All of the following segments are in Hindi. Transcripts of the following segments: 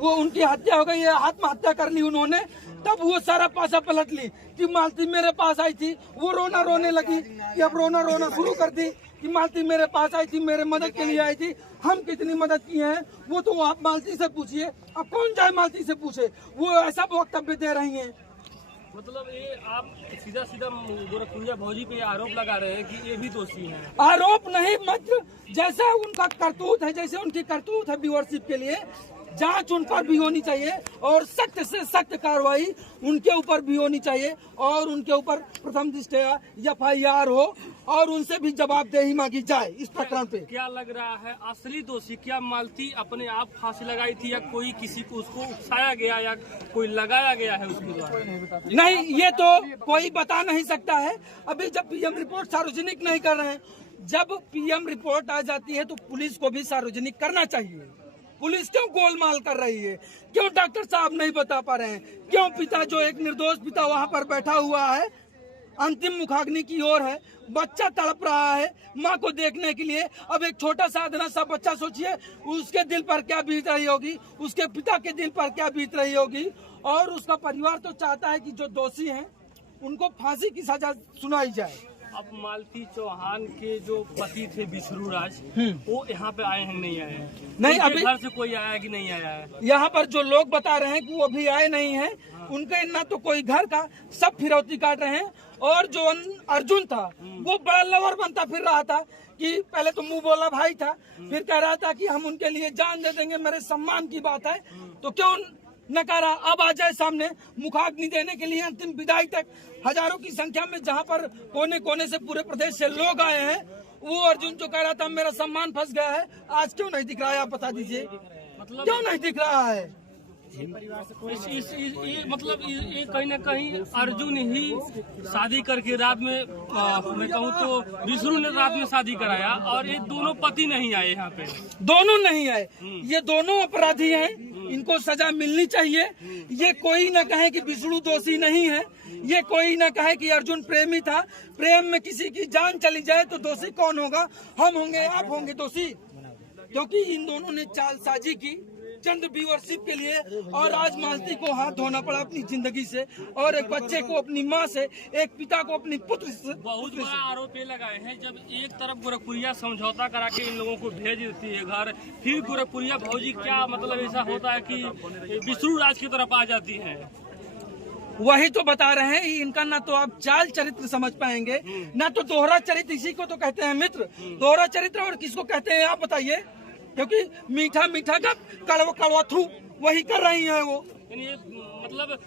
वो उनकी हत्या हो गई है, आत्महत्या कर ली उन्होंने, तब वो सारा पासा पलट ली कि मालती मेरे पास आई थी। वो रोना रोने लगी कि अब रोना शुरू कर दी कि मालती मेरे पास आई थी, मेरे मदद के लिए आई थी। हम कितनी मदद किए हैं वो तो आप मालती से पूछिए। अब कौन जाए मालती से पूछे, वो ऐसा वक्तव्य दे रही हैं। मतलब ये आप सीधा गोरखपुरिया भौजी पे आरोप लगा रहे हैं कि ये भी दोषी हैं। आरोप नहीं, मात्र जैसा उनका करतूत है, जैसे उनकी करतूत है व्यूअरशिप के लिए, जांच उन पर भी होनी चाहिए और सख्त से सख्त कार्रवाई उनके ऊपर भी होनी चाहिए और उनके ऊपर प्रथम दृष्टया FIR हो और उनसे भी जवाबदेही मांगी जाए इस प्रकरण पे। क्या लग रहा है असली दोषी क्या मालती अपने आप फांसी लगाई थी या कोई किसी को उसको उकसाया गया या कोई लगाया गया है उसके द्वारा? नहीं, ये तो कोई बता नहीं सकता है। अभी जब PM रिपोर्ट सार्वजनिक नहीं कर रहे हैं, जब PM रिपोर्ट आ जाती है तो पुलिस को भी सार्वजनिक करना चाहिए। पुलिस क्यों गोलमाल कर रही है? क्यों डॉक्टर साहब नहीं बता पा रहे हैं? क्यों पिता, जो एक निर्दोष पिता वहाँ पर बैठा हुआ है, अंतिम मुखाग्नि की ओर है, बच्चा तड़प रहा है माँ को देखने के लिए। अब एक छोटा साधना सा बच्चा, सोचिए उसके दिल पर क्या बीत रही होगी, उसके पिता के दिल पर क्या बीत रही होगी। और उसका परिवार तो चाहता है कि जो दोषी हैं उनको फांसी की सजा सुनाई जाए। अब मालती चौहान के जो पति थे बिसरू राज, वो यहाँ पे आए हैं नहीं आए हैं? नहीं, अभी घर से कोई आया कि नहीं आया है? यहाँ पर जो लोग बता रहे हैं कि वो अभी आए नहीं हैं। उनके ना तो कोई घर का, सब फिरौती काट रहे हैं। और जो अर्जुन था वो बड़ा लवर बनता फिर रहा था कि पहले तो मुंह बोला भाई था, फिर कह रहा था कि हम उनके लिए जान दे देंगे, मेरे सम्मान की बात है। तो क्यों नकारा? अब आ जाए सामने मुखाग्नि देने के लिए, अंतिम विदाई तक हजारों की संख्या में, जहाँ पर कोने कोने से पूरे प्रदेश से लोग आए हैं। वो अर्जुन जो कह रहा था मेरा सम्मान फंस गया है, आज क्यों नहीं दिख रहा है? आप बता दीजिए, मतलब क्यों नहीं दिख रहा है? मतलब ये कहीं ना कहीं अर्जुन ही शादी करके रात में, मैं कहूँ तो विष्णु ने रात में शादी कराया और ये दोनों पति नहीं आए यहाँ पे। दोनों नहीं आए, ये दोनों अपराधी हैं, इनको सजा मिलनी चाहिए। ये कोई न कहे कि विष्णु दोषी नहीं है, ये कोई न कहे कि अर्जुन प्रेमी था। प्रेम में किसी की जान चली जाए तो दोषी कौन होगा? हम होंगे, आप होंगे दोषी, क्योंकि इन दोनों ने चालसाजी की चंद व्यूअरशिप के लिए। और आज मालती को हाथ धोना पड़ा अपनी जिंदगी से, और एक बच्चे को अपनी माँ से, एक पिता को अपनी पुत्र से। बहुत बड़ा आरोप ये लगाए हैं, जब एक तरफ गोरखपुरिया समझौता करा के इन लोगों को भेज देती है घर, फिर गोरखपुरिया भौजी क्या मतलब ऐसा होता है कि विष्णु राज की तरफ आ जाती है? वही तो बता रहे हैं, इनका ना तो आप चाल चरित्र समझ पाएंगे, ना तो दोहरा चरित्र। इसी को तो कहते हैं मित्र, दोहरा चरित्र। और किसको कहते हैं आप बताइए? क्योंकि मीठा मीठा का कड़वा थू वही कर रही हैं वो। ये मतलब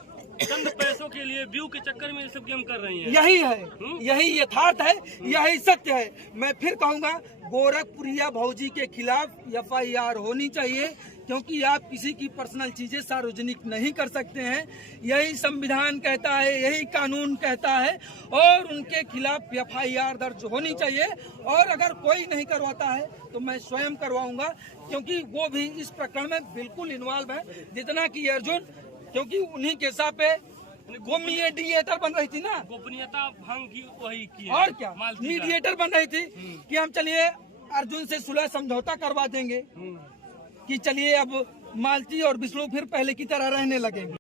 चंद पैसों के लिए, व्यू के चक्कर में ये सब गेम कर रही हैं। यही है, यही यथार्थ है, यही सत्य है। मैं फिर कहूंगा, गोरखपुरिया भौजी के खिलाफ FIR होनी चाहिए, क्योंकि आप किसी की पर्सनल चीजें सार्वजनिक नहीं कर सकते हैं। यही संविधान कहता है, यही कानून कहता है, और उनके खिलाफ FIR दर्ज होनी चाहिए। और अगर कोई नहीं करवाता है तो मैं स्वयं करवाऊंगा, क्योंकि वो भी इस प्रकरण में बिल्कुल इन्वॉल्व है, जितना कि अर्जुन। क्योंकि उन्हीं के हिसाब पे वो मीडिएटर बन रही थी ना, गोपनीयता भंग की वही की, और क्या मीडिएटर बन रही थी कि हम चलिए अर्जुन से सुलह समझौता करवा देंगे, कि चलिए अब मालती और विष्णु फिर पहले की तरह रहने लगेंगे।